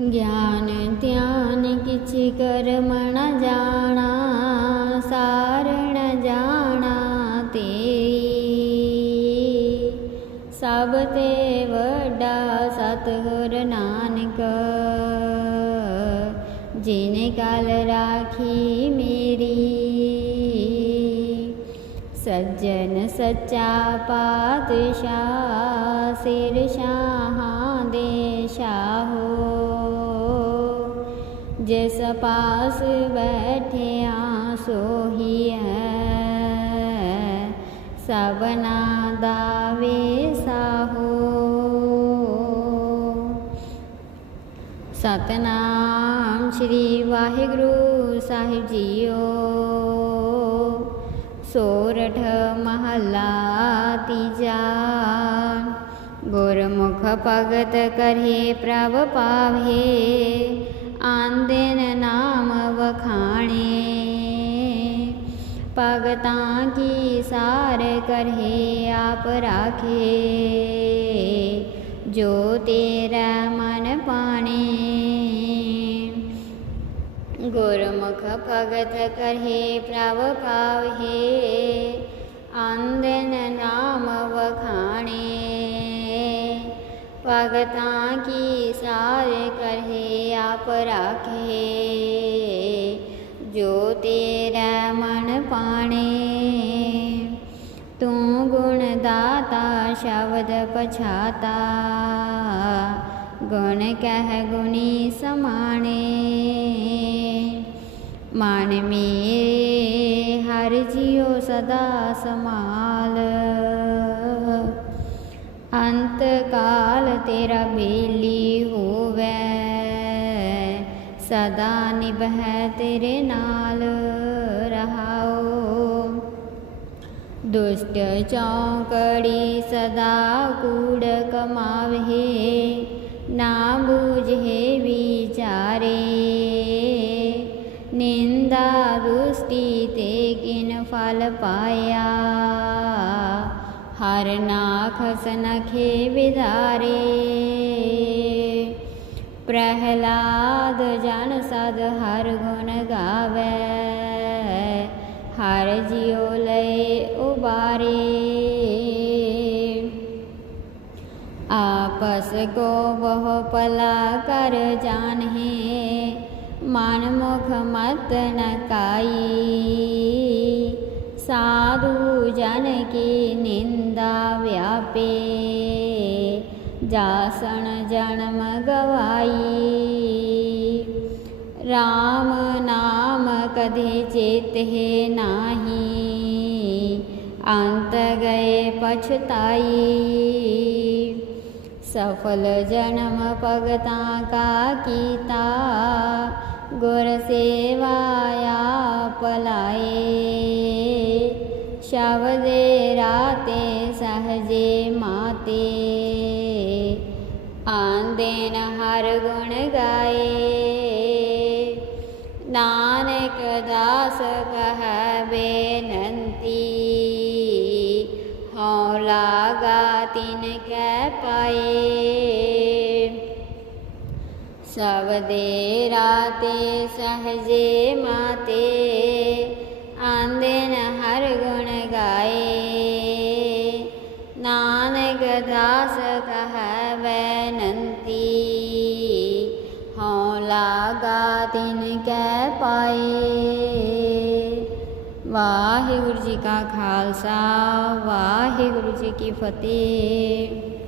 ਗਿਆਨ, ਧਿਆਨ ਕਿਛ ਕਰਮ ਨ ਜਾਣਾ, ਸਾਰਣ ਜਾਣਾ ਤੇਰੀ। ਸਭ ਤੇ ਵੱਡਾ ਸਤਿਗੁਰ ਨਾਨਕ, ਜਿਨੇ ਕਲ ਰਾਖੀ ਮੇਰੀ। ਸੱਜਣ ਸੱਚਾ ਪਾਤਸ਼ਾਹ, ਸਿਰ ਸ਼ਾਹਾਂ ਦੇ ਸ਼ਾਹੋ ਜਿਸ ਪਾਸ ਬੈਠਿਆ ਸੋਹੀ ਹੈ ਸਭਨਾ ਦਾ ਵੇਸਾਹੋ ਸਤਨਾਮ ਸ੍ਰੀ ਵਾਹਿਗੁਰੂ ਸਾਹਿਬ ਜੀਓ। ਸੋਰਠ ਮਹੱਲਾ ਤੀਜਾ। ਗੁਰਮੁਖ ਭਗਤ ਕਰੇ ਪ੍ਰਭ ਪਾਵੇ ਆਂਦਨ ਨਾਮ ਵਖਾਣੇ। ਭਗਤਾਂ ਕੀ ਸਾਰ ਕਰਹਿ ਆਪ ਰਾਖੇ? ਜੋ ਤੇਰਾ ਮਨ ਪਾਣੇ। ਗੁਰਮੁਖ ਭਗਤ ਕਰਹਿ ਪ੍ਰਭ ਪਾਵਹਿ ਆਂਦਨ ਨਾਮ ਵਖਾਣੇ। ਭਗਤਾਂ ਕੀ ਸਾਰ ਕਰਹਿ ਆਪ ਰਾਖੇ? ਜੋ ਤੇਰਾ ਮਨ ਪਾਣੇ, ਤੂੰ ਗੁਣ ਦਾਤਾ ਸ਼ਬਦ ਪਛਾਤਾ। ਗੁਣ ਕਹਿ ਗੁਣੀ ਸਮਾਣੇ, ਮਨ ਮੇਰੇ ਹਰ ਜਿਉ ਸਦਾ ਸਮਾਲ ਅੰਤ ਕਾਲ ਤੇਰਾ ਬੇਲੀ ਹੋਵੇ। ਸਦਾ ਨਿਭੈ ਤੇਰੇ ਨਾਲ ਰਹਾਓ। ਦੁਸ਼ਟ ਚੌਂਕੜੀ ਸਦਾ ਕੂੜ ਕਮਾਵੇ। ਨਾ ਬੂਝੇ ਵਿਚਾਰੇ। ਨਿੰਦਾ ਦੁਸ਼ਟੀ ਤੇ ਕਿਨ ਫਲ ਪਾਇਆ। ਹਰ ਨਾਖਸ ਨਖੇ ਵਿਦਾਰੇ ਪ੍ਰਹਲਾਦ ਜਨ ਸਦ ਹਰ ਗੁਣ ਗਾਵੇ, ਹਰ ਜਿਉ ਲੈ ਉਬਾਰੇ। ਆਪਸ ਕੋ ਬਹੁ ਪਲਾ ਕਰ ਜਾਣਹੀ, ਮਨ ਮੁਖ ਮਤ ਨਕਾਈ साधु जन की निंदा व्यापे जासन जन्म गवाई राम नाम कधे चेत है नाही अंत गए पछताई सफल जन्म भगतां का कीता गुर सेवाया पलाए शबदे राते सहजे माते। आंदेन हर गुण गाए नानक दास कह बेनंती हौं लागा तिन कै पाए सवदे राते सहजे माते ਅਰਦਾਸ ਕਹੈ ਵੈਨੰਤੀ ਹਉ ਲਾਗਾ ਤਿਨ ਕੈ ਪਾਏ ਵਾਹਿਗੁਰੂ ਜੀ ਕਾ ਖਾਲਸਾ ਵਾਹਿਗੁਰੂ ਜੀ ਕੀ ਫਤਿਹ